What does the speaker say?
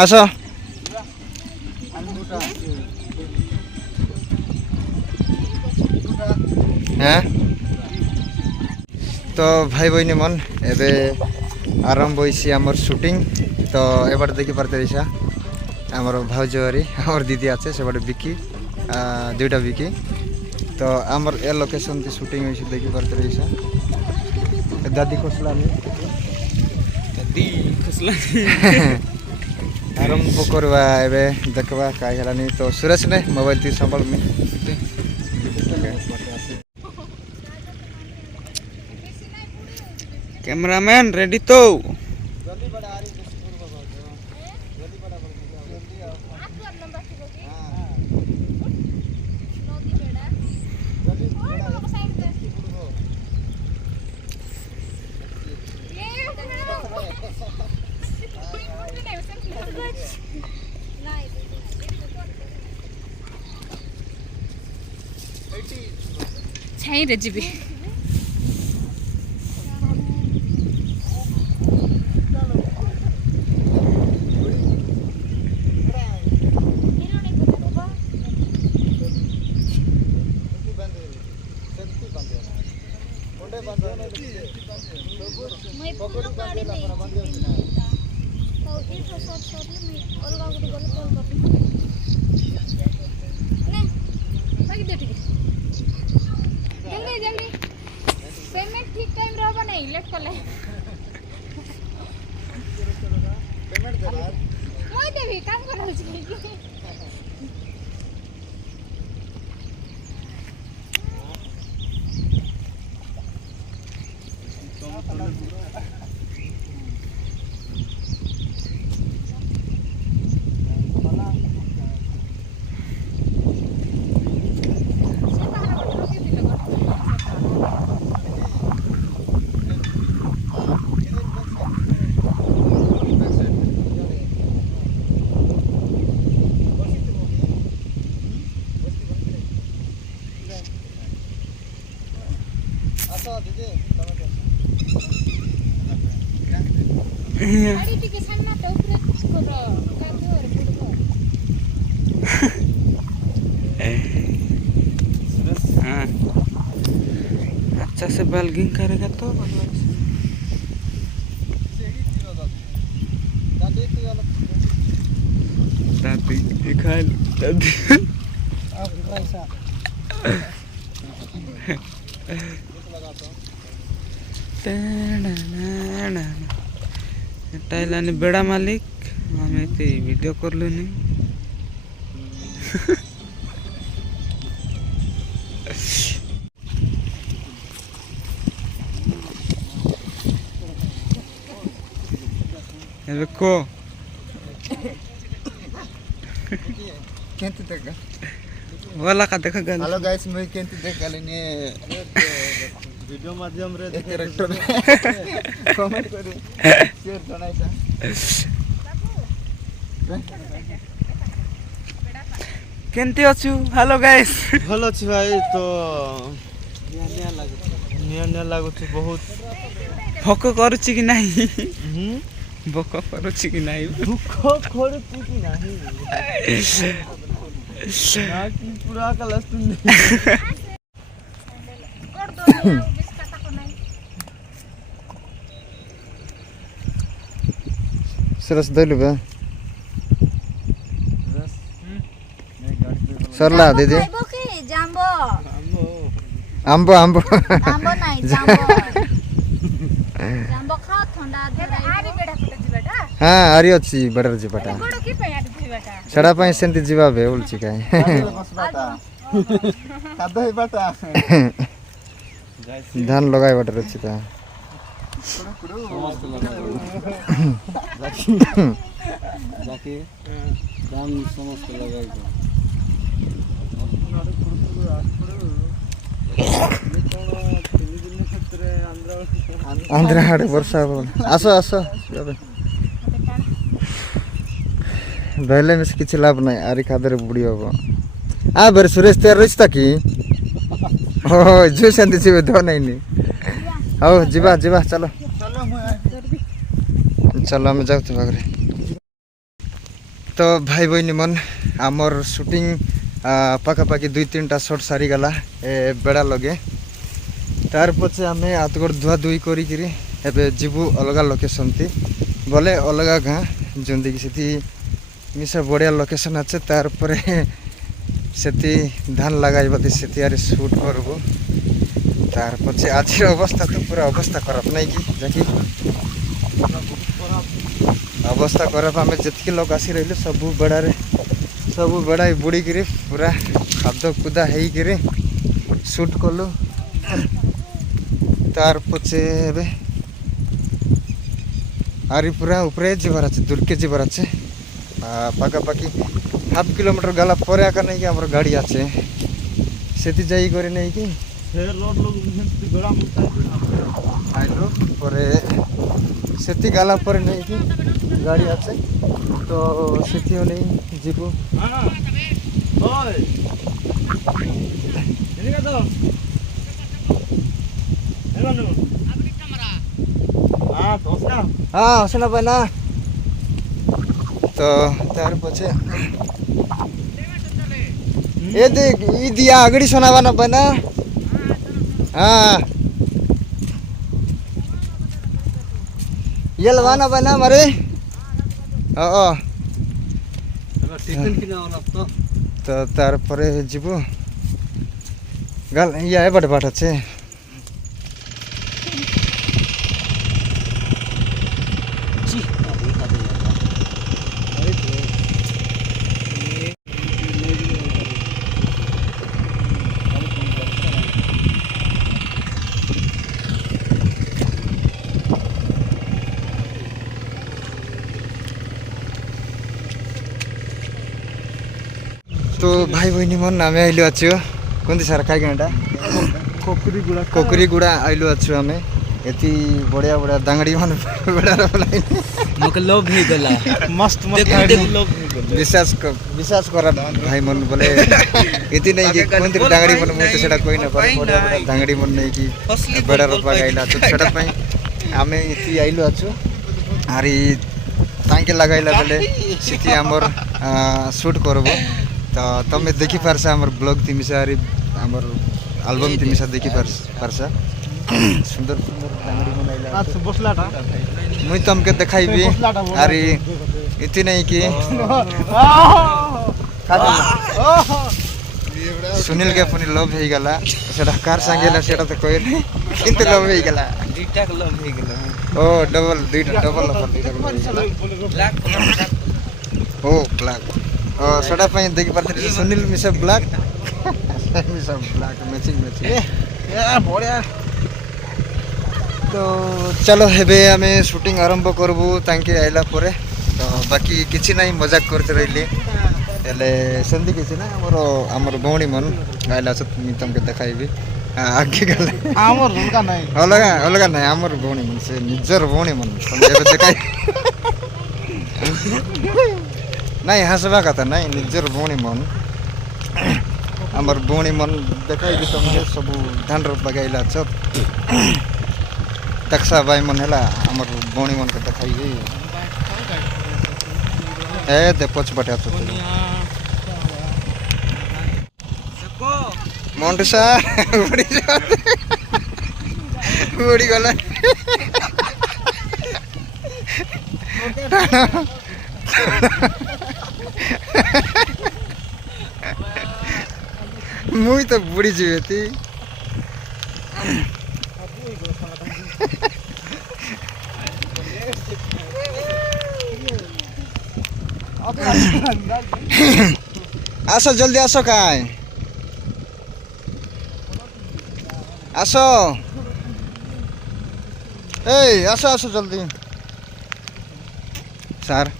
আস হ্যাঁ তো ভাই বইনি মন এবে আরম্ভ হয়েছি আমার শুটিং তো এবার দেখি পারতে দিশা আমার ভাউজরি আমার দিদি আছে সেবারে বিকি দুইটা বিকি তো আমার এ লোকেশন তে শুটিং হয়েছে দেখি পারতে দিশা দাদি খসলানি আরম্ভ করবা এবে দেখবা কাই হেলানি তো সুরেশ নে মোবাইল তি সম্ভালমি कैमरामैन रेडी तो छाई रे जीबी पेमेंट ठीक टाइम रहबा नहीं लेट कले पेमेंट देला मोय देबी काम करल छी गाड़ी टिके सामना तो ऊपर करो कादोर बुडको हाँ अच्छा से बाल्गिंग करेगा तो दादी दिखाई दादी टाइलानी बेड़ा मालिक हमें ते वीडियो कर लेनी देखो केंति देखा वाला का देखा गल हेलो गाइस मैं केंति देखा लेने वीडियो माध्यम रे कैरेक्टर कमेंट करी शेयर जनाइसा केंति अछु हेलो गाइस भल अच्छी भाई तो निया लागु बहुत भोक करूची कि नहीं भोक करूची कि नहीं दुख खोरुची कि नहीं ना कि पूरा कलस तुम कर दो बिस्का तक नहीं सरस दइलु बे सरला दीदी खाइबो के जाम्बो आम्बो आम्बो जाम्बो नहीं जाम्बो जाम्बो खा ठंडा दे आरी बेडा फटे जिबाटा हाँ आरी अछि बडर जिबाटा गोडो की पयाट जिबाटा छडा पई सेंति जिबा बे उलची काय कादो हे बाटा धान लगाय बडर अछि ता जाके दाम समस्त लगाई आंध्र हाड़े वर्षा आसो आसो धैले में किसी लाभ नहीं आरी खादर बुढ़ी हम आ बेर सुरेश तैयार रही कि हो जो शांति से धो नहीं आओ जीवा जीवा चलो चलो मैं जाऊँ तो तो भाई बहनी मन आमर शूटिंग पाखापाखि 2-3टा शॉट सारी गला ए बेड़ा लगे तार पछे आमे हाथ गोड़ धुआ धुई करी एबे जीवु अलगा लोकेशन थी बोले अलगा गाँ जंदी कि मिसा बढ़िया लोकेशन अच्छे तार परे सेती धान लगाइबा सेती आरे शूट करबो तार पछे आज अवस्था तो पूरा अवस्था खराब नहीं कि जाकि अवस्था खराब आमे जतकी लोग आसी रहिले सबु बेड़ा बुड़ी गिरी पूरा खाद कुदा हेई गिरी शूट कलु तार पछे एबे आरी पूरा ऊपरे जीवार अच्छे दूरके जीवार अच्छे पाखापाखि हाफ किलोमीटर गला पर आका नहीं कि हमर गाड़ी आछे सेति जाई करे नहीं कि आइलो परे सेति गला पर नहीं कि गाड़ी आछे तो सेतिओ नहीं जीवु हाँ सुना पाना तो तार पछे ए देख ई दिया आगड़ी सुनावा ना पाना हाँ ये लवाना पाना मारे ओ तो तार परे जीवु गाल या एबट बाट छे तो भाई बहनी मन आमे आइलु आछु कोनती सारा काय गंडा कोकरी गुड़ा आइलु आछु आमे एती बढ़िया बढ़िया दांगड़ी मन बड़ा रलाई मके लोभ हे गला मस्त विश्वास कर भाई मन बोले इति नहीं कि कोनती दांगड़ी मन मुते सेटा कोई ना पर बढ़िया बढ़िया दांगड़ी मन नहीं कि बड़ा रोपा गाइला तो सेटा पई आमे इति आइलु आछु आरी तांके लगाइला बेले सिटी हमर शूट करबो तो तमे देखि पारसा हमर ब्लॉग तिमिसारी हमर एल्बम तिमिसा देखि पारसा सुंदर सुंदर दांगड़ी बनाइला आज बसलाटा मुई तमके देखाइबी आरी इति नहीं कि सुनील के अपनी लोभ हे गला सेटा कार संगेला सेटा तो कोई नहीं किंतु लोभ हे गला दुईटा के लोभ हे गेला ओ डबल दुईटा डबल ब्लैक ओ ब्लैक सेटा पई देखि पारते सुनील मिसा ब्लैक मिसा ब्लैक मैचिंग ए बढ़िया तो चलो हेबे आमे शूटिंग आरंभ करबू तांके आइला परे तो बाकी किछि नहीं मजाक करते रहिली एले संदी किछि ना हमर भौणी मन आइला छ तुमके देखाइबी आगे गले आमर रुका नहीं अलगा नहीं हमर भौणी मन से निजर भौणी मन तुम देखाइ नहीं हंसबा कथा नहीं निजर भौणी मन हमर भौणी मन देखाइबी तुमके सब धान रोपा गाइला छ तक्सा भाई मन है आमर भौणी मन के देखाइबी ए दे पछ बटे तो मोंटसा उड़ी गला मुई तो बुढ़ी जीवेती आसो जल्दी आसो काय आसो ए आसो आसो जल्दी सर